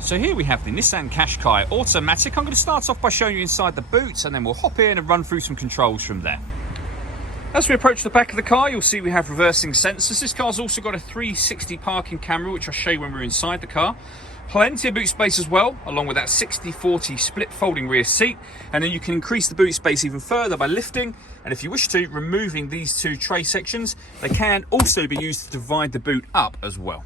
So here we have the Nissan Qashqai Automatic. I'm going to start off by showing you inside the boot, and then we'll hop in and run through some controls from there. As we approach the back of the car, you'll see we have reversing sensors. This car's also got a 360 parking camera, which I'll show you when we're inside the car. Plenty of boot space as well, along with that 60-40 split folding rear seat. And then you can increase the boot space even further by lifting, and if you wish to, removing these two tray sections. They can also be used to divide the boot up as well.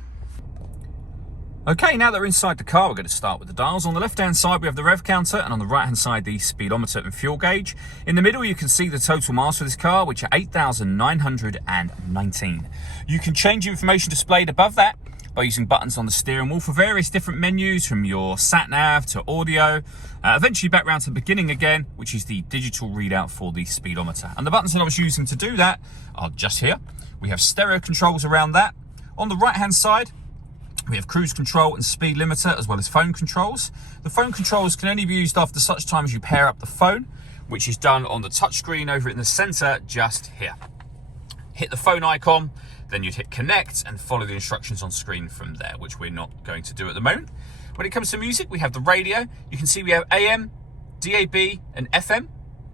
Okay, now that we're inside the car, we're going to start with the dials. On the left-hand side, we have the rev counter, and on the right-hand side, the speedometer and fuel gauge. In the middle, you can see the total miles for this car, which are 8,919. You can change the information displayed above that by using buttons on the steering wheel for various different menus, from your sat-nav to audio, eventually back round to the beginning again, which is the digital readout for the speedometer. And the buttons that I was using to do that are just here. We have stereo controls around that. On the right-hand side, we have cruise control and speed limiter, as well as phone controls. The phone controls can only be used after such time as you pair up the phone, which is done on the touchscreen over in the center just here. Hit the phone icon, then you'd hit connect and follow the instructions on screen from there, which we're not going to do at the moment. When it comes to music, we have the radio. You can see we have AM, DAB and FM.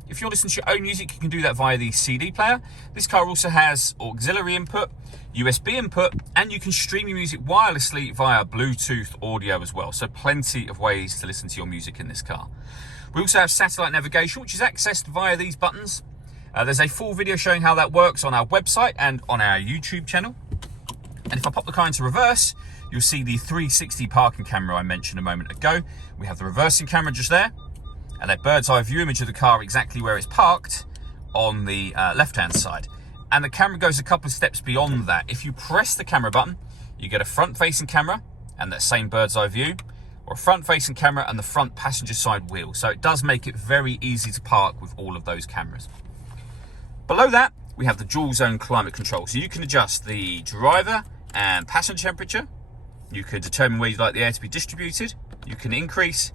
If you're listening to your own music, you can do that via the CD player. This car also has auxiliary input, USB input, and you can stream your music wirelessly via Bluetooth audio as well. So plenty of ways to listen to your music in this car. We also have satellite navigation, which is accessed via these buttons. There's a full video showing how that works on our website and on our YouTube channel. And if I pop the car into reverse, you'll see the 360 parking camera I mentioned a moment ago. We have the reversing camera just there, and a bird's eye view image of the car exactly where it's parked on the left-hand side. And the camera goes a couple of steps beyond that. If you press the camera button, you get a front-facing camera and that same bird's eye view, or a front-facing camera and the front passenger side wheel. So it does make it very easy to park with all of those cameras. Below that, we have the dual zone climate control. So you can adjust the driver and passenger temperature. You can determine where you'd like the air to be distributed. You can increase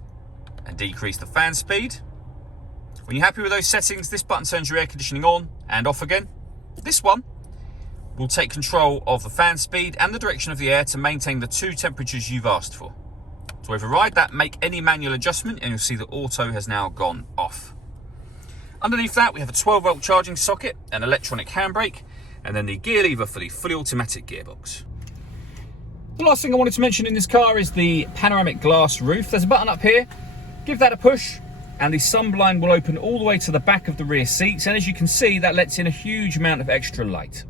and decrease the fan speed. When you're happy with those settings, this button turns your air conditioning on and off again. This one will take control of the fan speed and the direction of the air to maintain the two temperatures you've asked for. To override that, make any manual adjustment and you'll see that auto has now gone off. Underneath that, we have a 12-volt charging socket, an electronic handbrake, and then the gear lever for the fully automatic gearbox. The last thing I wanted to mention in this car is the panoramic glass roof. There's a button up here. Give that a push, and the sunblind will open all the way to the back of the rear seats, and as you can see, that lets in a huge amount of extra light.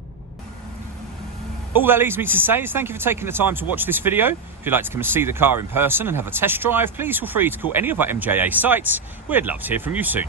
All that leaves me to say is thank you for taking the time to watch this video. If you'd like to come and see the car in person and have a test drive, please feel free to call any of our MJA sites. We'd love to hear from you soon.